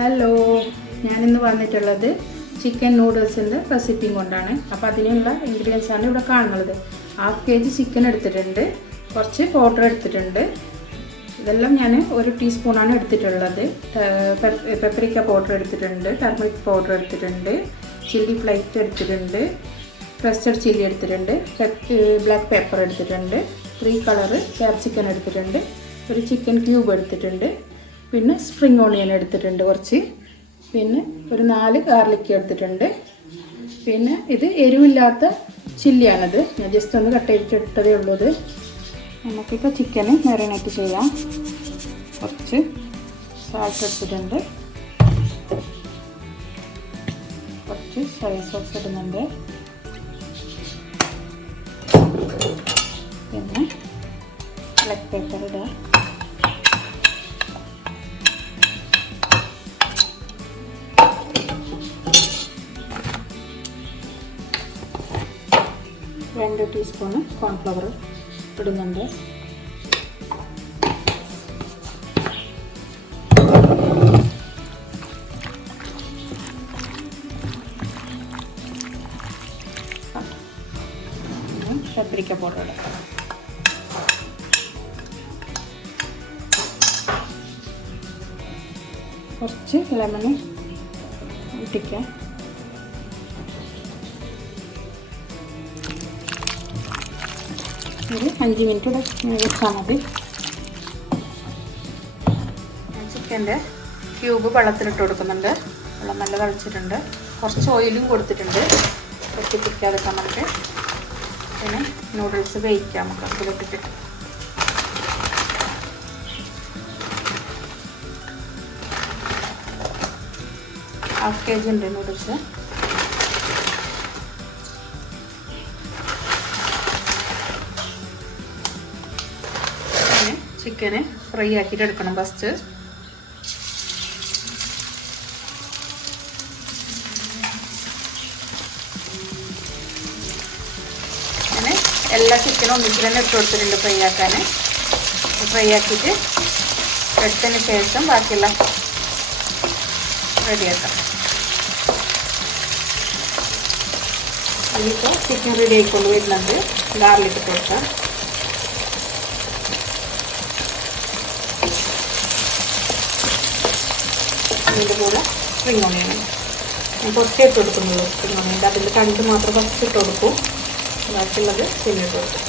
Hello, ഞാനിന്ന് വന്നിട്ടുള്ളത് chicken നൂഡിൽസിൻ്റെ റെസിപ്പിയും കൊണ്ടാണ്. അപ്പോൾ അതിനുള്ള ഇൻഗ്രീഡിയൻസാണ് ഇവിടെ കാണുന്നത്. 1/2 kg ചിക്കൻ എടുത്തിട്ടുണ്ട്, കുറച്ച് പൗഡർ എടുത്തിട്ടുണ്ട്. ഇതെല്ലാം ഞാൻ 1 ടീസ്പൂണാണ് എടുത്തിട്ടുള്ളത്. paprika പൗഡർ എടുത്തിട്ടുണ്ട്, ടർമറിക് പൗഡർ എടുത്തിട്ടുണ്ട്, ചില്ലി ഫ്ലേക്സ് എടുത്തിട്ടുണ്ട്, ക്രസ്റ്റഡ് ചില്ലി എടുത്തിട്ടുണ്ട്, ബ്ലാക്ക് പെപ്പർ എടുത്തിട്ടുണ്ട്, 3 കളർ capsicum എടുത്തിട്ടുണ്ട്, ഒരു ചിക്കൻ ക്യൂബ് എടുത്തിട്ടുണ്ട്, പിന്നെ സ്പ്രിംഗ് ഓണിയൻ എടുത്തിട്ടുണ്ട് കുറച്ച്, പിന്നെ ഒരു 4 ഗാർലിക് എടുത്തിട്ടുണ്ട്. പിന്നെ ഇത് എരിവില്ലാത്ത ചില്ലിയാണത്, ഞാൻ ജസ്റ്റ് ഒന്ന് കട്ട് ചെയ്തിട്ടതേ ഉള്ളത്. നമുക്കിപ്പോൾ ചിക്കന് മാരിനേറ്റ് ചെയ്യാം. കുറച്ച് സാൾട്ട് എടുത്തിട്ടുണ്ട്, കുറച്ച് സോയ സോസ് ഇടുന്നുണ്ട്, പിന്നെ ബ്ലാക്ക് പെപ്പർ ഇടുക, രണ്ട് ടീസ്പൂണ് കോൺഫ്ലവർ ഇടുന്നുണ്ട്, paprika പൗഡർ ഇടാം, കുറച്ച് ലെമൺ ഇട്ടിക്കാം, ഒരു 5 മിനിറ്റ് കൂടെ വെച്ചാൽ മതി. ചിക്കൻ്റെ ക്യൂബ് വെള്ളത്തിലിട്ട് കൊടുക്കുന്നുണ്ട്, വെള്ളം നല്ല തിളച്ചിട്ടുണ്ട്, കുറച്ച് ഓയിലും കൊടുത്തിട്ടുണ്ട് പൊട്ടിപ്പിടിക്കാതെക്കാൻ നമുക്ക്. പിന്നെ നൂഡിൽസ് വേവിക്കാം നമുക്ക് അതിലിട്ടിട്ട്. ഹാഫ് kg ഉണ്ട് നൂഡിൽസ്. ചിക്കന് ഫ്രൈ ആക്കിയിട്ട് എടുക്കണം ഫസ്റ്റ്. അങ്ങനെ എല്ലാ ചിക്കനും ഒന്നിച്ച് തന്നെ ഇട്ട് കൊടുത്തിട്ടുണ്ട് ഫ്രൈ ആക്കാൻ. ഫ്രൈ ആക്കിയിട്ട് എടുത്തതിന് ശേഷം ബാക്കിയുള്ള റെഡിയാക്കാം. ഇതിപ്പോൾ ചിക്കൻ റെഡി ആയിക്കൊണ്ട് വരുന്നുണ്ട്. ഗാർലിക് ഇട്ട് കൊടുക്കാം, അതിൻ്റെ കൂടെ സ്പ്രിംഗ് ഓണിയൻ ഞാൻ കുറച്ചേ ഇട്ട് കൊടുക്കുന്നുള്ളൂ. സ്പ്രിംഗ് ഓണിയൻ അതിൻ്റെ കണ്ട് മാത്രം ഫസ്റ്റ് ഇട്ട് കൊടുക്കും, ബാക്കിയുള്ളത് പിന്നെ ഇട്ട് കൊടുക്കും.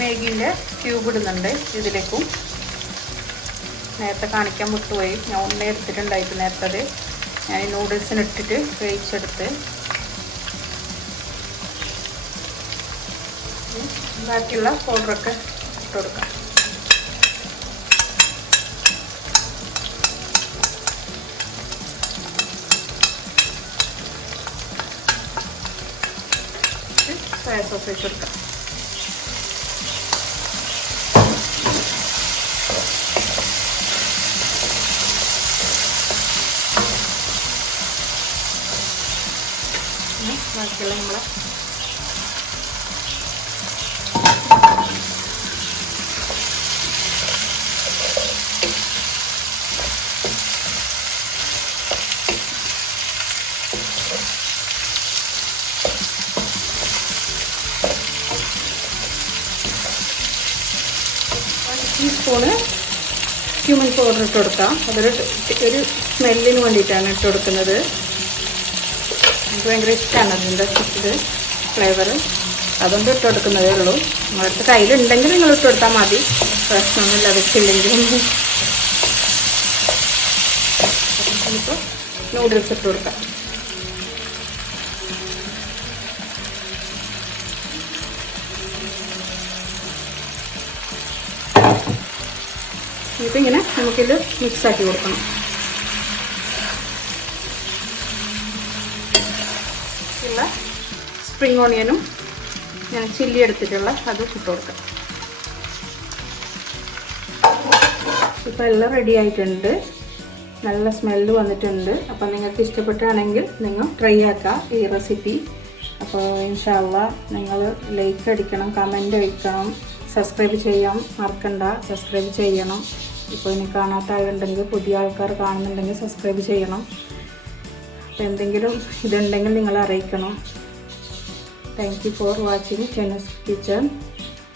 മാഗിൻ്റെ ക്യൂബ് ഇടുന്നുണ്ട് ഇതിലേക്കും. നേരത്തെ കാണിക്കാൻ വിട്ടുപോയി, ഞാൻ ഒന്നേ എടുത്തിട്ടുണ്ടായിട്ട് നേരത്തെ. അത് ഞാൻ ഈ നൂഡിൽസിനിട്ടിട്ട് വേവിച്ചെടുത്ത് ബാക്കിയുള്ള പൗഡറൊക്കെ ഇട്ട് കൊടുക്കാം. സോയ സോസ് വെച്ച് കൊടുക്കാം. ബാക്കിയുള്ള നമ്മളെ ടീസ്പൂണ് ക്യൂമൻ പൗഡർ ഇട്ട് കൊടുക്കാം. അതൊരു സ്മെല്ലിന് വേണ്ടിയിട്ടാണ് ഇട്ട് കൊടുക്കുന്നത്. എനിക്ക് ഭയങ്കര ഇഷ്ടമാണ് അതിൻ്റെ ഇത് ഫ്ലേവർ, അതുകൊണ്ട് ഇട്ട് കൊടുക്കുന്നതേ ഉള്ളൂ. നിങ്ങളടുത്ത് കയ്യിലുണ്ടെങ്കിൽ നിങ്ങൾ ഇട്ട് കൊടുത്താൽ മതി, പ്രശ്നമൊന്നുമില്ല. വെച്ചില്ലെങ്കിലും ഇപ്പോൾ നൂഡിൽസ് ഇട്ട് കൊടുക്കാം. ഇതിങ്ങനെ നമുക്കിത് മിക്സാക്കി കൊടുക്കണം. ഉള്ള സ്പ്രിംഗ് ഓണിയനും ഞാൻ ചില്ലി എടുത്തിട്ടുള്ള അത് ഇട്ട് കൊടുക്കാം. ഇപ്പോൾ എല്ലാം റെഡി ആയിട്ടുണ്ട്. നല്ല സ്മെല്ല് വന്നിട്ടുണ്ട്. അപ്പോൾ നിങ്ങൾക്ക് ഇഷ്ടപ്പെട്ടാണെങ്കിൽ നിങ്ങൾ ട്രൈ ആക്കുക ഈ റെസിപ്പി. അപ്പോൾ ഇൻഷാ അല്ലാഹ് നിങ്ങൾ ലൈക്ക് അടിക്കണം, കമൻറ്റ് അടിക്കണം, സബ്സ്ക്രൈബ് ചെയ്യാൻ മറക്കണ്ട, സബ്സ്ക്രൈബ് ചെയ്യണം. ഇപ്പോൾ ഇനി കാണാത്ത ആളുണ്ടെങ്കിൽ, പുതിയ ആൾക്കാർ കാണുന്നുണ്ടെങ്കിൽ സബ്സ്ക്രൈബ് ചെയ്യണം. അപ്പോൾ എന്തെങ്കിലും ഇതുണ്ടെങ്കിൽ നിങ്ങൾ അറിയിക്കണം. Thank you for watching Chennu's kitchen.